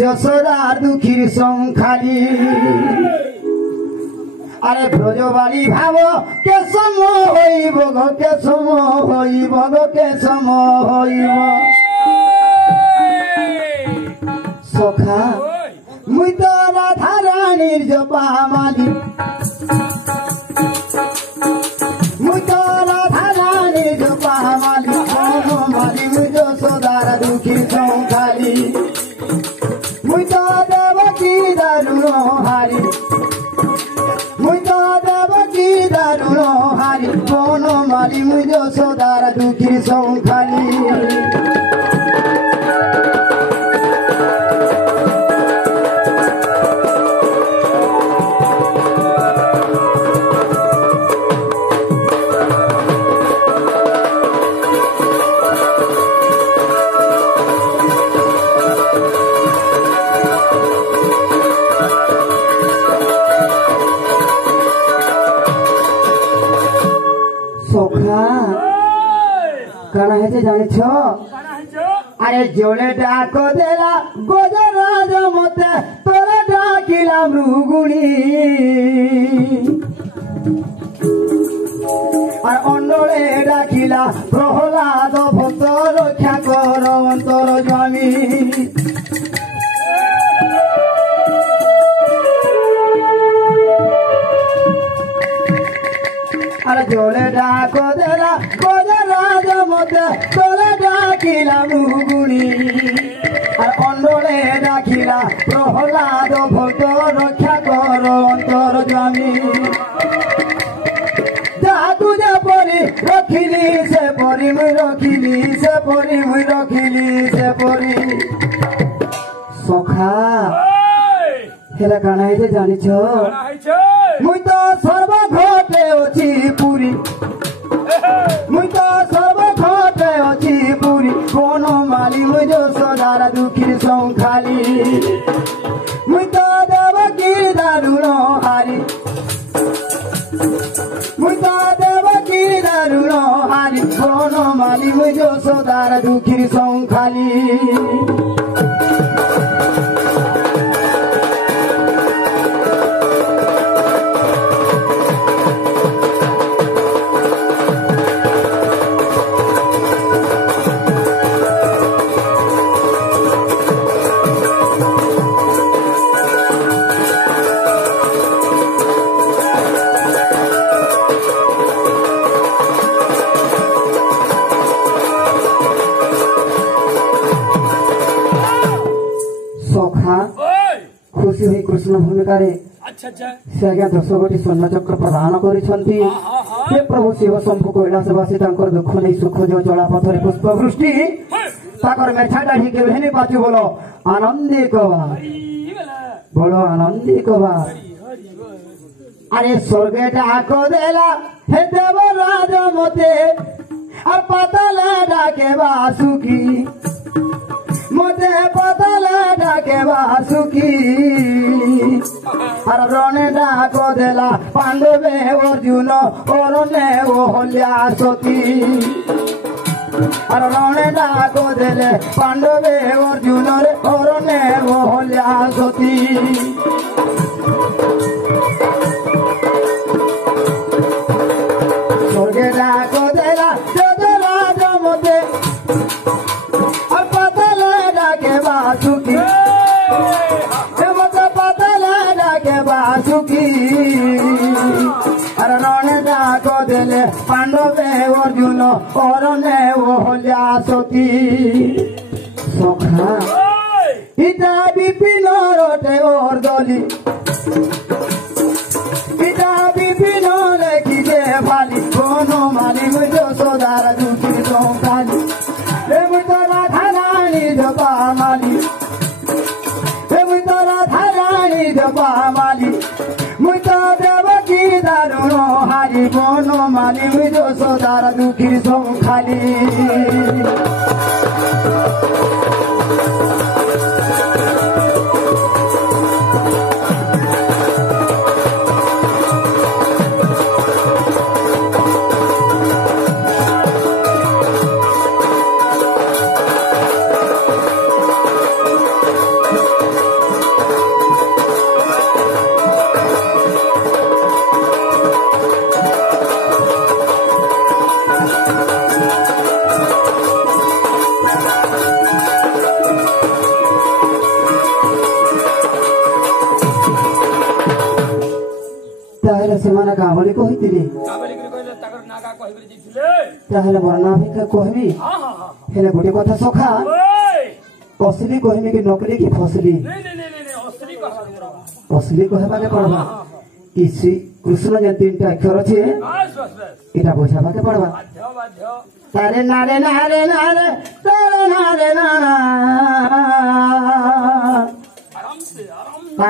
যশোদার দুঃখীর সংখালি আরে ব্রজবাড়ি ভাব কে সম হইব গো কে সম হইব গো কে সম হইব সখা মুই তো রাধা রানীর জপা মালি মুই তো রাধা রানীর জপা মালি মালি মুই যশোদার দুঃখীর সংখালি মুই তো দেবকী দারুণ হারি মুই তো দেবকী দারুণ হারি কোন মালি মুই যশোদার দুঃখীর সংখালি কানা হেছে জানিছ আরে জোলে ডাক দেলা গজরাজ মতে তোরা ডাকিলাম রুগুণী আর অন্ডলে ডাকিলা প্রহ্লাদ ভক্ত রক্ষা কর অন্তর স্বামী আর জোলে ডাক দেলা গজরাজ মতে তোরা ডাকিলাম রুগুণী আর অন্ডলে ডাকিলা প্রহ্লাদ ভক্ত রক্ষা কর অন্তর স্বামী তুজে পরি রখিলি সে পরি মুই রখিলি সে পরি মুই রখিলি সে পরি সখা হেলা কানা হইতে জানিছ মুই তো সর্বঘটে অছি পুরী মুই তো সর্বঘটে অছি পুরী কোন মালি মুই যশোদার দুঃখীর সংখালি মুই তো দেবকী দারুণ হারি মুই তো দেবকী দারুণ হারি কোন মালি মুই যশোদার দুঃখীর সংখালি खुशी हुई कृष्ण भूमिका से आज्ञा 10 कोटी स्वर्ण चक्र प्रदान कर प्रभु शिव शंभु कैलासवासी दुख नहीं सुख जो जला पथर पुष्प वृष्टि मेठा डाढ़ी के नहीं पाचु बोलो आनंदी कबा बोलो आनंदी कबा अरे स्वर्गे डाक देला हे देवराज मते और पाताले डाके बासुकी मते पाताले डाके बासुकी और रणे डाक देला पांडवे अर्जुन अरण्य ओहल्या सती और रणे डाक देले पांडवे अर्जुन अरण्य ओहल्या सती स्वर्गे डाक देला देवराज मते और पाताले डाके बासुकी बासुकी अरे रणे डाक देले पांडवे अर्जुन अरण्य ओहल्या सती सखा इटा विपिन रटे अर्दली इटा विपिन लेखी दे भाली कोनो माली मुझ यशोदार दुखी संखाली मुझ तो राधा रानी जपा माली मुझ तो राधा रानी जपा माली मुझ तो देवकी दारुण हारी कोनो माली मुझ यशोदार दुखी संखाली ସେମାନେ କାଁ ବୋଲି କହିଥିଲେ ତାହେଲେ ମୋର ନାଁ ଭିକା କହିବି ହେଲେ ଗୋଟେ କଥା ସଖା असली कहमी कि नकली की फसली असली कहवाके पड़वा कि श्री कृष्ण जे 3टा अक्षर अच्छे इटा बुझावाके पड़वा तारे नारे नारे नारे तारे नारे नाना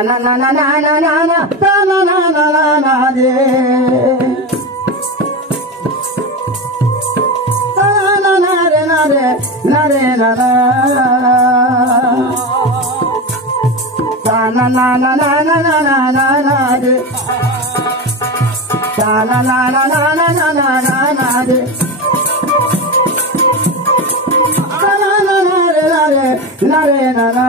ना ना ना ना ना ना ना ना ना ना ना ना रे ना ना रे ना रे ना रे ना ना na na na na na na na na na de na na na na na na na na na na de na na na na re na re na re na na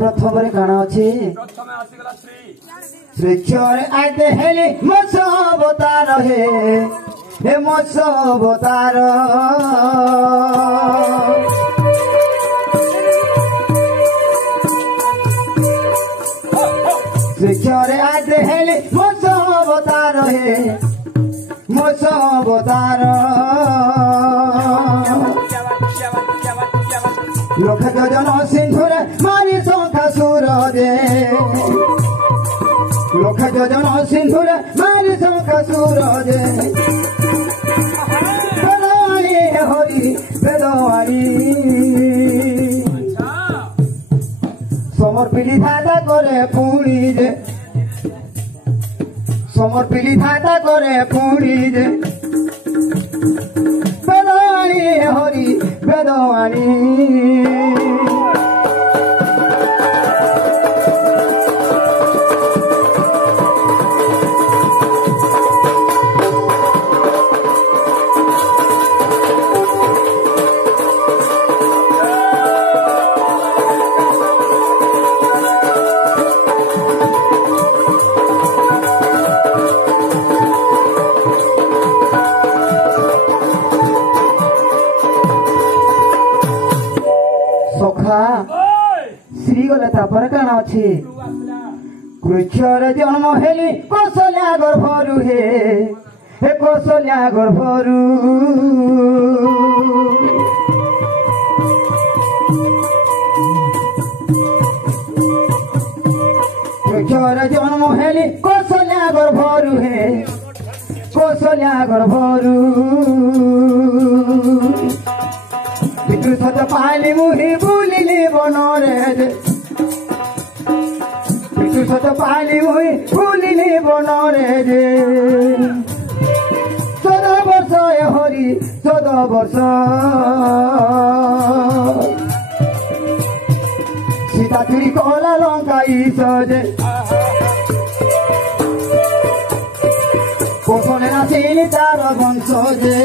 प्रथम काण अच्छे श्री चोरे आते heli मस अवतार हे मस अवतार श्री चोरे आते हेली मस अवतार हे मस अवतार लोक जन सिंधुर मारी शंखासुर दे लोक जन सिंधुर मारी शंखासुर दे बेदवाणी हरि बेदवाणी समर्पिली धाता करे पुणी जे समर्पिली धाता करे पुणी जे बेदवाणी हरि बेदवाणी श्री गले तापर काण अच्छे कृष्णर जन्म हेली कौशल्या गर्भरु हे कौशल्या गर्भरु कृष्णर जन्म हेली कौशल्या गर्भरु हे कौशल्या गर्भरु कृष्ण पाली मुही बुलिली बनरे कृष्ण पाली मुही बुलिली बनरे 14 वर्ष हरि 14 वर्ष सीता चुरी कला लंका सजे कौशले नाचिली तार वंश जे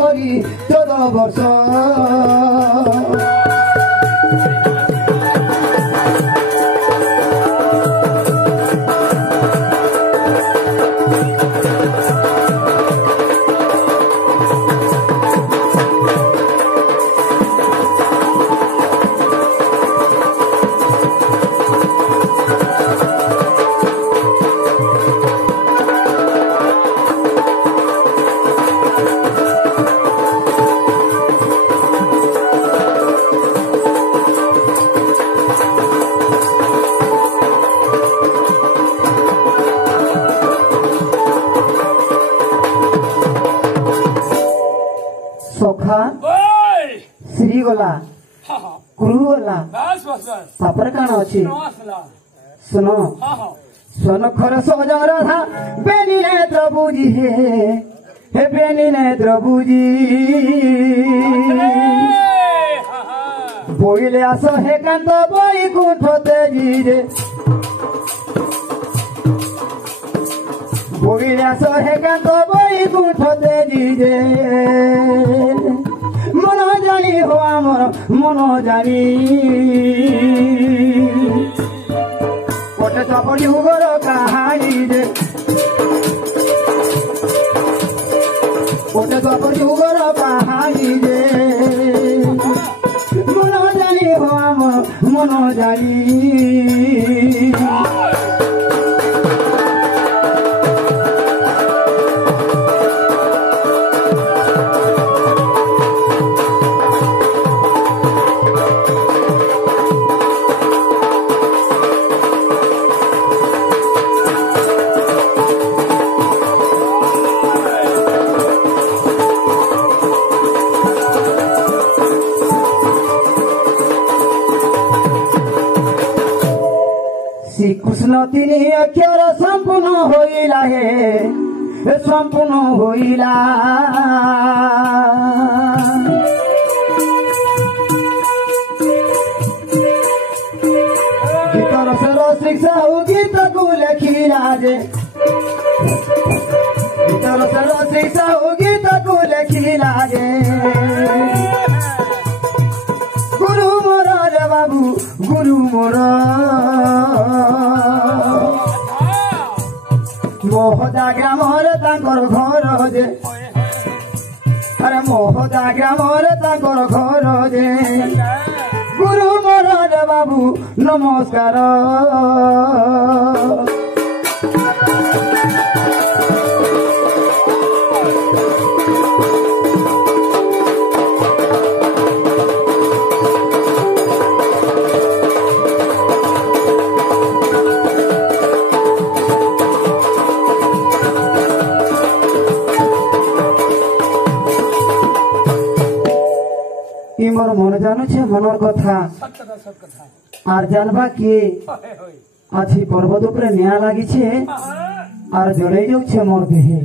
हरि 14 वर्ष श्री गला गुरु गला तापर काण अच्छे सुनो सोनखर सजर था बेनी नेत्र बुझी हे बेनी नेत्र बुझी বইলে আসো হে কান্ত বৈকুণ্ঠতে জিরে বইলে আসো হে কান্ত বৈকুণ্ঠতে জিরে মন জানি হো আমার মন জানি কোটে চপর যুগর কাহানি রে কোটে চপর যুগর কাহানি রে মন জানি হো আমার মন জানি শ্রীকৃষ্ণ তিনি অক্ষর সম্পূর্ণ হইলা হে সম্পূর্ণ হইলা গীতর সর শিক্ষা গীতକୁ লেখিলা যে গীতর সর শিক্ষা গীতକୁ লেখিলা যে গুরু মোর রে বাবু গুরু মোর মোহদা গ্রামর তাঙ্কর ঘর যে আরে মোহদা গ্রামর তাঙ্কর ঘর যে গুরু মোর রে বাবু নমস্কার मोर मन जानू छे मनर कथा आर जानबा किए आछि पर्वत उपरे निया लागी छे आर जड़े जाऊ छे मोर देहे।